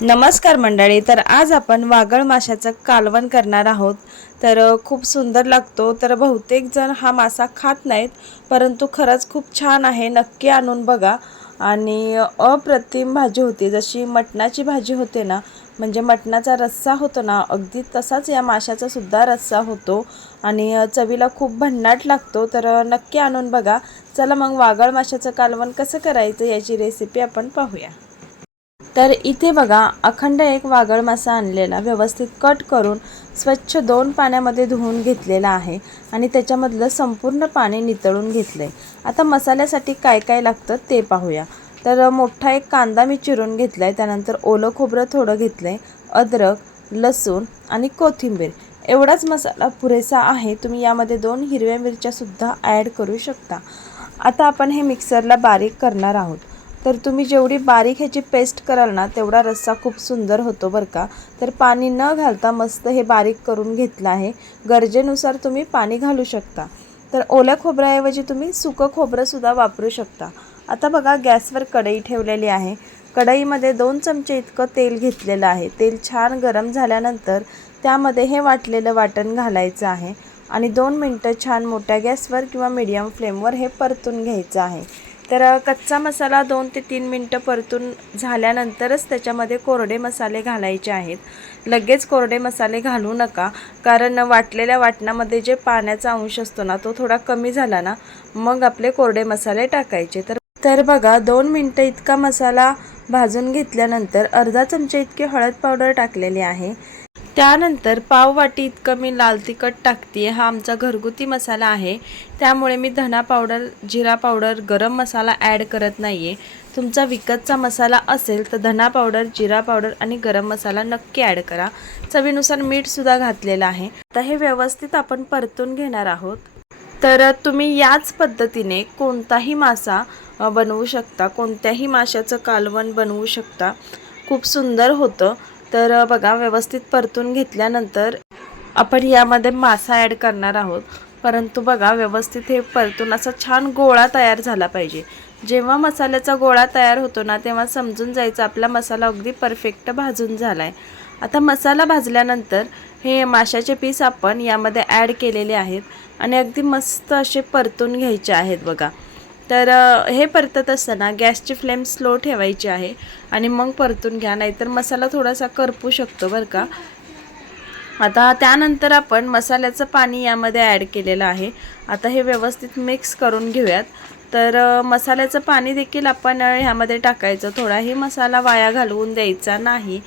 नमस्कार मंडळी तर आज आपण वागळ माशाचं कालवण करणार आहोत. तर खूप सुंदर लागतो तर बहुतेक जण हा मासा खात नाहीत परंतु खरंच खूप छान आहे नक्की आणून बघा. आणि अप्रतिम भाजी होती जशी मटणाची भाजी होते ना म्हणजे मटणाचा रस्सा होतो ना अगदी तसाच या माशाचा सुद्धा रस्सा होतो. आणि चवीला खूप भन्नाट लागतो तर नक्की आणून बघा. चला मग वागळ माशाचं कालवण कसं करायचं याची रेसिपी आपण पाहूया. तर इथे बघा अखंड एक वागळ मासा आणलेला व्यवस्थित कट करून स्वच्छ दोन पाण्यामध्ये धुवून घेतलेला आहे आणि त्याच्यामधलं संपूर्ण पाणी नितळून घेतलं आहे आता मसाल्यासाठी काय काय लागतं ते पाहूया. तर मोठा एक कांदा मी चिरून घेतला आहे त्यानंतर ओलं खोबरं थोडं घेतलं आहे अद्रक लसूण आणि कोथिंबीर. एवढाच मसाला पुरेसा आहे तुम्ही यामध्ये दोन हिरव्या मिरच्यासुद्धा ॲड करू शकता. आता आपण हे मिक्सरला बारीक करणार आहोत. तर तुम्ही जेवढी बारीक ह्याची पेस्ट कराल ना तेवढा रस्सा खूप सुंदर होतो बरं का. तर पाणी न घालता मस्त हे बारीक करून घेतलं आहे. गरजेनुसार तुम्ही पाणी घालू शकता. तर ओल्या खोबऱ्याऐवजी तुम्ही सुकं खोबरंसुद्धा वापरू शकता. आता बघा गॅसवर कढई ठेवलेली आहे. कढईमध्ये दोन चमचे इतकं तेल घेतलेलं आहे. तेल छान गरम झाल्यानंतर त्यामध्ये हे वाटलेलं वाटण घालायचं आहे. आणि दोन मिनटं छान मोठ्या गॅसवर किंवा मीडियम फ्लेमवर हे परतून घ्यायचं आहे. तर कच्चा मसाला दोन ते तीन मिनटं परतून झाल्यानंतरच त्याच्यामध्ये कोरडे मसाले घालायचे आहेत. लगेच कोरडे मसाले घालू नका कारण वाटलेल्या वाटणामध्ये जे पाण्याचा अंश असतो ना तो थोडा कमी झाला ना मग आपले कोरडे मसाले टाकायचे. तर तर बघा दोन मिनटं इतका मसाला भाजून घेतल्यानंतर अर्धा चमचा इतकी हळद पावडर टाकलेली आहे. त्यानंतर पाववाटी इतकं मी लाल तिखट टाकते हा आमचा घरगुती मसाला आहे. त्यामुळे मी धना पावडर जिरा पावडर गरम मसाला ॲड करत नाही आहे तुमचा विकतचा मसाला असेल तर धना पावडर जिरा पावडर आणि गरम मसाला नक्की ॲड करा. चवीनुसार मीठसुद्धा घातलेलं आहे. आता हे व्यवस्थित आपण परतून घेणार आहोत. तर तुम्ही याच पद्धतीने कोणताही मासा बनवू शकता. कोणत्याही माशाचं कालवण बनवू शकता. खूप सुंदर होतं. तर बघा व्यवस्थित परतून घेतल्यानंतर आपण यामध्ये मासा ॲड करणार आहोत. परंतु बघा व्यवस्थित हे परतून असा छान गोळा तयार झाला पाहिजे. जेव्हा मसाल्याचा गोळा तयार होतो ना तेव्हा समजून जायचं आपला मसाला अगदी परफेक्ट भाजून झाला आहे आता मसाला भाजल्यानंतर हे माशाचे पीस आपण यामध्ये ॲड केलेले आहेत आणि अगदी मस्त असे परतून घ्यायचे आहेत बघा. तर हे परतत असताना गॅसची फ्लेम स्लो ठेवायची आहे आणि मग परतून घ्या नाहीतर मसाला थोडासा करपू शकतो बरं का. आता त्यानंतर आपण मसाल्याचं पाणी यामध्ये ॲड केलेलं आहे. आता हे व्यवस्थित मिक्स करून घेऊयात. तर मसाल्याचं पाणी देखील आपण ह्यामध्ये टाकायचं. थोडाही मसाला वाया घालवून द्यायचा नाही.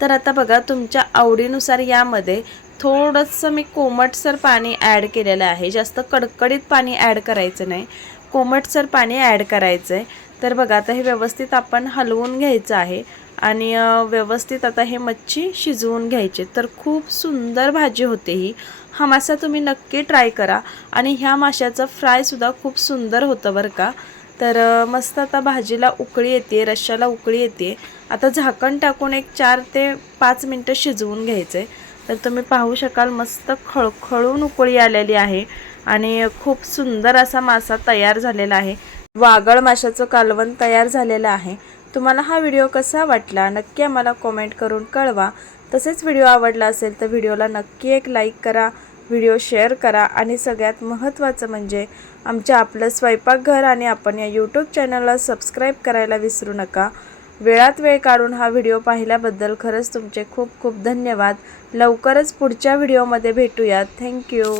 तर आता बघा तुमच्या आवडीनुसार यामध्ये थोडंसं मी कोमटसर पाणी ॲड केलेलं आहे. जास्त कडकडीत पाणी ॲड करायचं नाही. कोमटसर पाणी ॲड करायचं आहे तर बघा आता हे व्यवस्थित आपण हलवून घ्यायचं आहे आणि व्यवस्थित आता हे मच्छी शिजवून घ्यायचे. तर खूप सुंदर भाजी होते ही. हा मासा तुम्ही नक्की ट्राय करा आणि ह्या माशाचं फ्रायसुद्धा खूप सुंदर होतं बरं का. तर मस्त आता भाजीला उकळी येते रश्श्याला उकळी येते. आता झाकण टाकून एक चार ते पाच मिनटं शिजवून घ्यायचं आहे तर तुम्ही पाहू शकाल मस्त खळखळून उकळी आलेली आहे. आणि खूप सुंदर असा मासा तयार झालेला आहे. वागळ माशाचं कालवण तयार झालेलं आहे. तुम्हाला हा व्हिडिओ कसा वाटला? नक्की आम्हाला कॉमेंट करून कळवा. तसेच व्हिडिओ आवडला असेल तर व्हिडिओला नक्की एक लाईक करा व्हिडिओ शेअर करा आणि सगळ्यात महत्त्वाचं म्हणजे आमच्या आपलं स्वयंपाकघर आणि आपण या यूट्यूब चॅनलला सबस्क्राईब करायला विसरू नका. वेळात वेळ काढून हा व्हिडिओ पाहिल्याबद्दल खरंच तुमचे खूप खूप धन्यवाद. लवकरच पुढच्या व्हिडिओमध्ये भेटूयात. थँक्यू